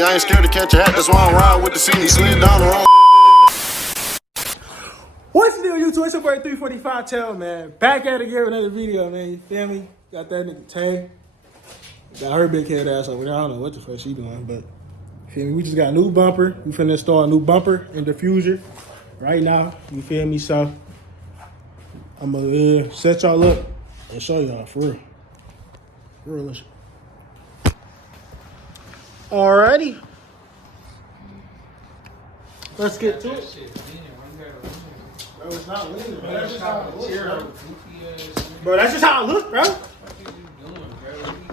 me. I ain't scared to catch a hat, that's why I'm riding with the city. Slid down the wrong. What's the deal, YouTube? It's your boy 345 Tell, man. Back at it again with another video, man. You feel me? Got that nigga Tay. Got her big head ass over there. I don't know what the fuck she doing, but you feel me? We just got a new bumper. We finna install a new bumper and diffuser right now. You feel me? So I'm gonna set y'all up and show y'all for real. For real, listen. Alrighty. Let's get to it. Bro, it's not leaning, bro. That's just how it looks, bro. Bro, that's just how it looks, bro.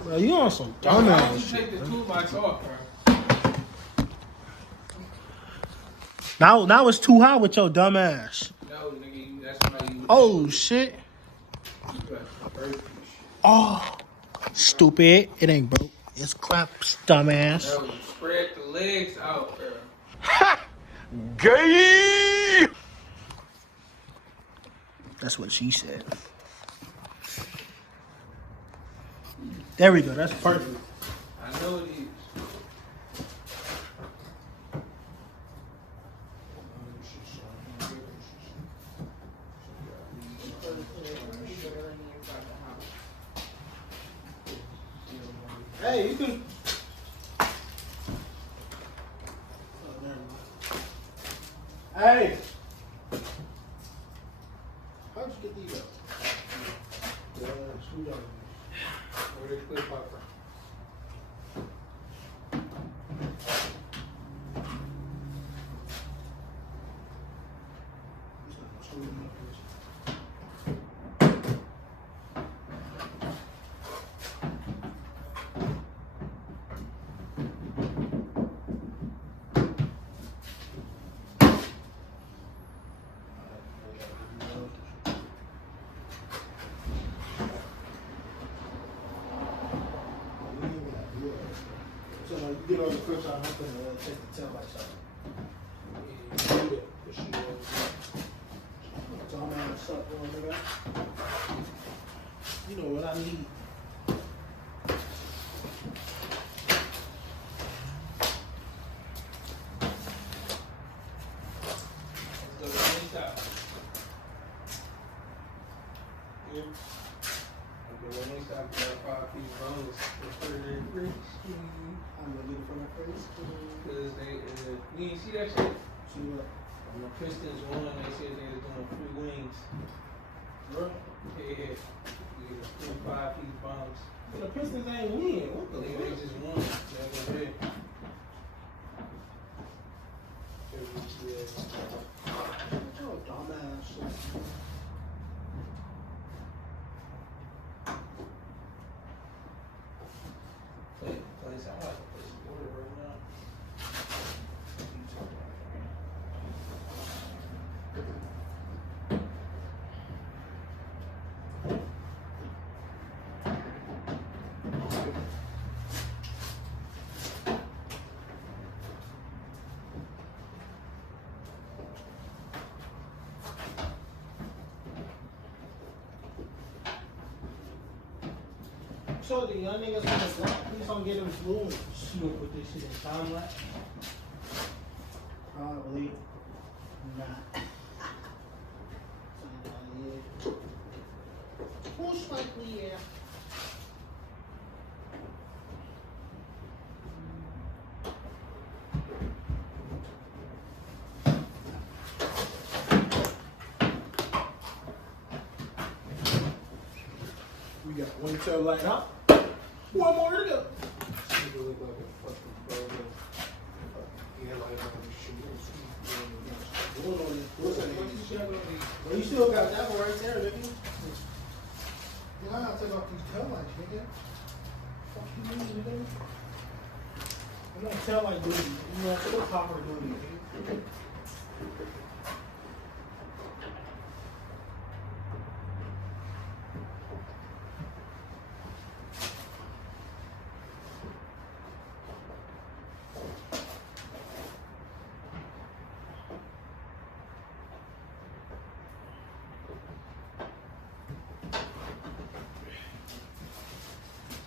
Bro, you on some dumbass shit, bro. Now it's too high with your dumb ass. No, nigga, that's why you. Oh, shit. Oh, stupid. It ain't broke. It's crap, dumbass. Bro, spread the legs out, bro. Ha! Gay! That's what she said. There we go. That's perfect. I know it is. Hey, you can. Hey. How'd you get these up? Screwdriver. Where they clip out from? So you get all the clips out, I'm gonna take the tail lights out. So I'm gonna suck on the back. You know what I need. Let's go to the inside. Yeah. Okay, when they stop that 5-piece bonus, it's pretty rich. I'm gonna get it from my face. Because they, you see that shit? See what? When the Pistons won, they said they was doing free wings. Bro, Yeah. You get a 5-piece bonus. the Pistons ain't win. What the They fuck? just won. That was it. Oh, dumbass shit. Place I like to place order right now. So the young niggas on the block, please don't get them fluent smoke with this shit in time lapse. Probably not. Most likely, yeah. We got one tail light up. One more to go. Nigga look like a fucking burger. Yeah, like I'm shooting. Well, you still got that one right there, nigga. Yeah, I gotta take off these tail lights, nigga. Fuck you mean, nigga? I'm not tail light duty. You know, it's a popper duty, nigga.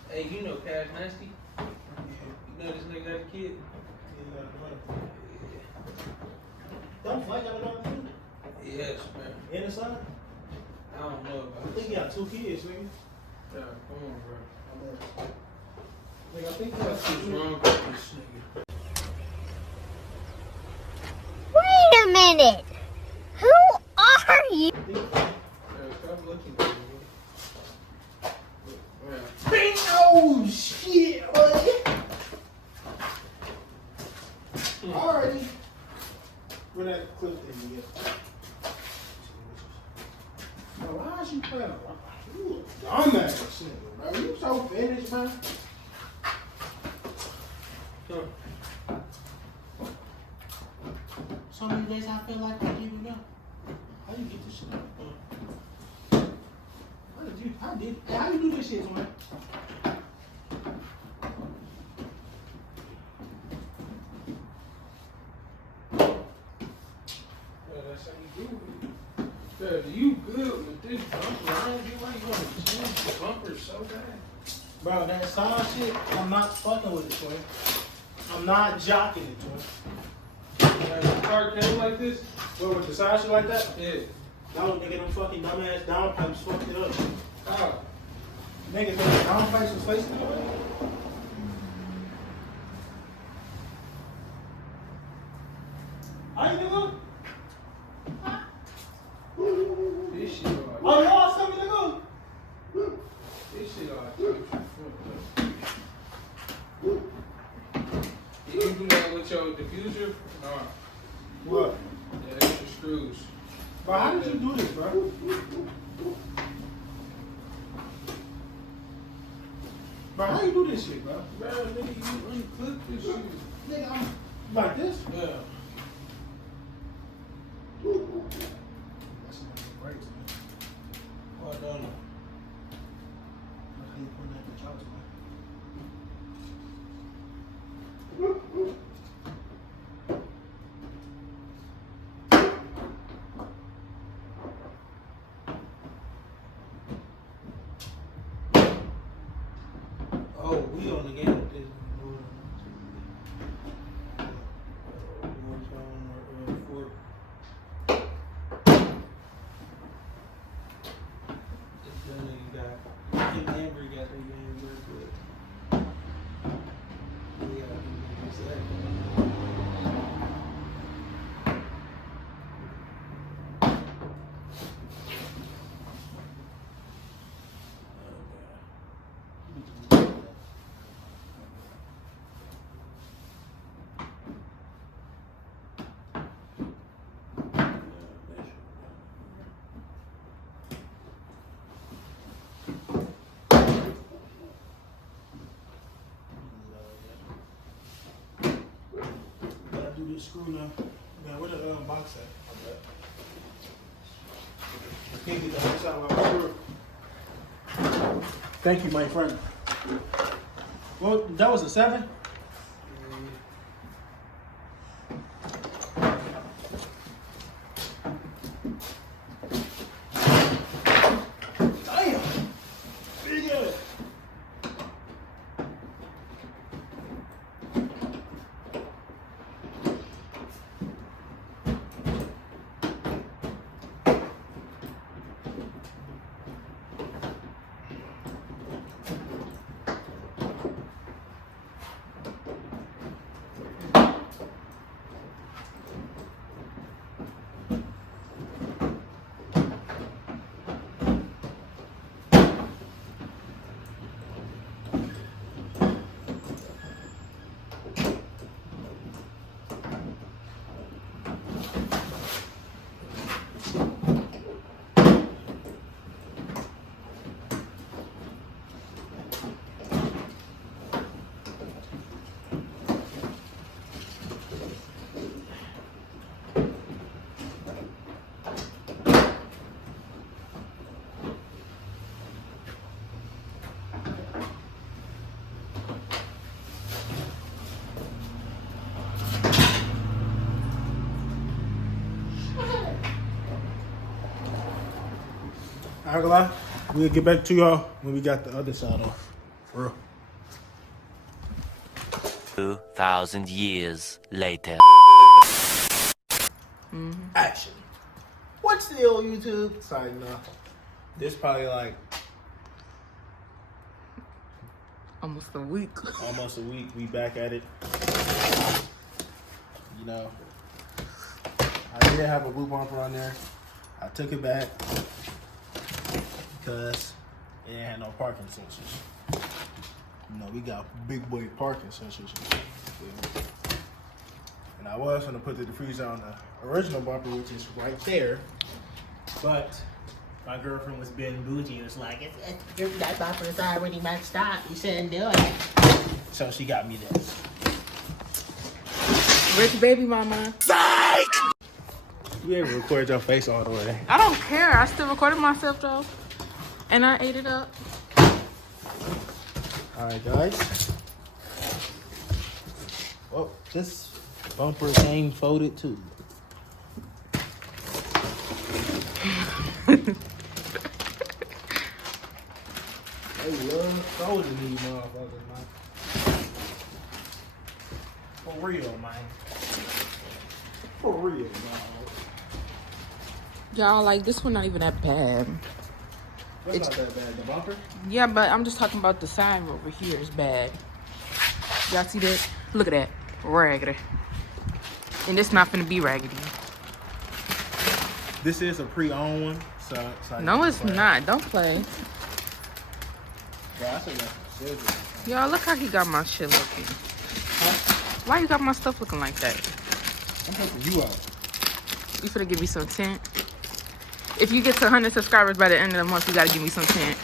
Hey, you know Cash Nasty? You know this nigga got a kid? Don't fight got another kid? Yes, man. In the son? I don't know I about think he got 2 kids, nigga. Yeah, come on, bro. Nigga, I think he got What's 2 kids. wrong with this nigga? Wait a minute. Who are you? Yeah, stop looking at me. Yeah. Bing! Oh, shit, buddy. Alrighty. Where that clip thing you get? Bro, why is you playing? You a dumbass nigga, bro. You so finished, man. Some of these days I feel like I giving up. How you get this shit up? How you do this shit, man? That's how you do it. Yeah, you good with this bumper? I don't get why you want to change the bumper so bad. Bro, that side shit, I'm not fucking with it, twin. I'm not jocking it, twin. The car came like this? What, with the side shit like that? Yeah. No, nigga, them fucking dumbass downpipes fucked it up. How? Nigga, the downpipes was facing the way. How you doing? This shit all Oh, y'all send me nigga. This shit all Did you do that with your diffuser? No. What? Yeah, that's the screws. Bro, how did you do this, bro? Bro, how you do this shit, bro? Bro, nigga, you unclipped this shit. Nigga, I'm like this? Yeah. That's not the brakes, man. Well done. I can't put that bitch out, man. Oh, we on the game with this. Do this screw now. Man, where the box at? Can't get the box out of my screw. Thank you, my friend. Well, that was a 7? Damn! Big ass. I ain't gonna lie, we'll get back to y'all when we got the other side off. For real. 2,000 years later. Action. What's the old YouTube? Sorry, no. This probably like Almost a week. almost a week. We back at it. You know, I did have a blue bumper on there. I took it back because it ain't had no parking sensors. You know, we got big boy parking sensors. And I was gonna put the diffuser on the original bumper, which is right there, but my girlfriend was being bougie and was like, if that bumper is already matched up, you shouldn't do it. So she got me this. Rich baby mama. You ever record your face all the way? I don't care. I still recorded myself though. And I ate it up. Alright guys. Well, this bumper came folded too. They love folding these motherfuckers, man. For real, man. For real, man. Y'all, like, this one not even that bad. That's not that bad. The bumper? Yeah, but I'm just talking about the side over here is bad. Y'all see that? Look at that. Raggedy. And it's not gonna be raggedy. This is a pre-owned one, so No, it's not. Don't play. Bro, I think that's silver. Y'all, look how he got my shit looking. Why you got my stuff looking like that? I'm helping you out. You finna give me some tint? If you get to 100 subscribers by the end of the month, you gotta give me some tint.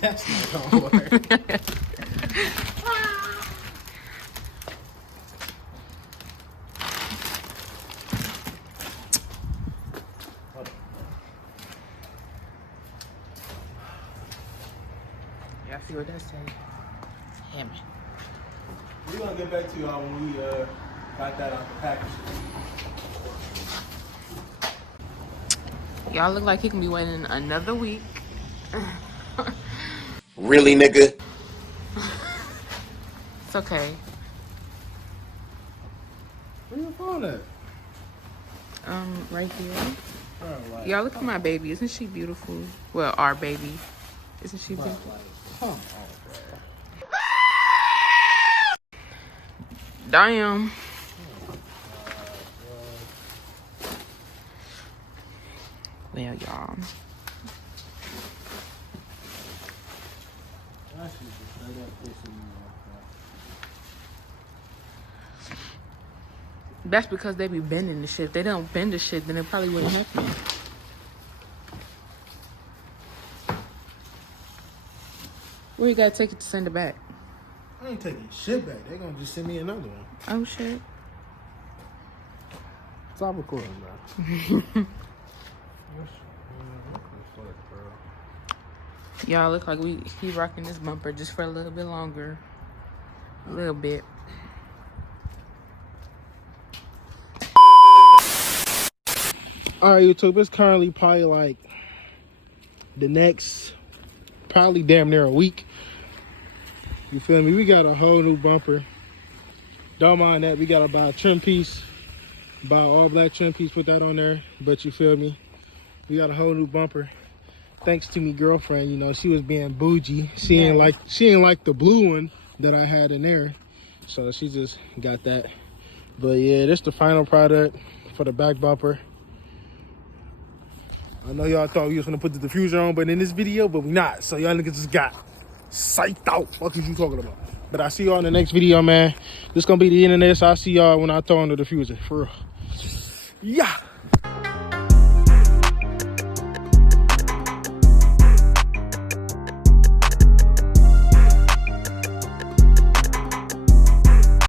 That's not gonna work. Y'all see what that say? Hammer. We're gonna get back to y'all when we got that out the package. Y'all look like he can be waiting another week. Really, nigga? It's okay. Where your phone at? Right here. Oh, like, Y'all look at my baby. Isn't she beautiful? Well, our baby. Isn't she beautiful? come on, bro. Damn. Well, y'all. That shit just straight up pissing me off, That's because they be bending the shit. If they don't bend the shit, then it probably wouldn't happen. Where you gotta take it to send it back? I ain't taking shit back. They gonna just send me another one. Oh shit. Stop recording, bro. Y'all look like we keep rocking this bumper just for a little bit longer. A little bit. Alright, YouTube, it's currently probably like the next probably damn near a week. You feel me? We got a whole new bumper. Don't mind that. We gotta buy a trim piece. Buy an all black trim piece, put that on there. But you feel me? We got a whole new bumper. Thanks to me girlfriend, you know, she was being bougie. She ain't like the blue one that I had in there. So she just got that. But yeah, this the final product for the back bumper. I know y'all thought we was gonna put the diffuser on, but in this video, but we not. So y'all niggas just got psyched out. What is you talking about? But I see y'all in the next video, man. This gonna be the end of this. I'll see y'all when I throw on the diffuser. For real. Yeah.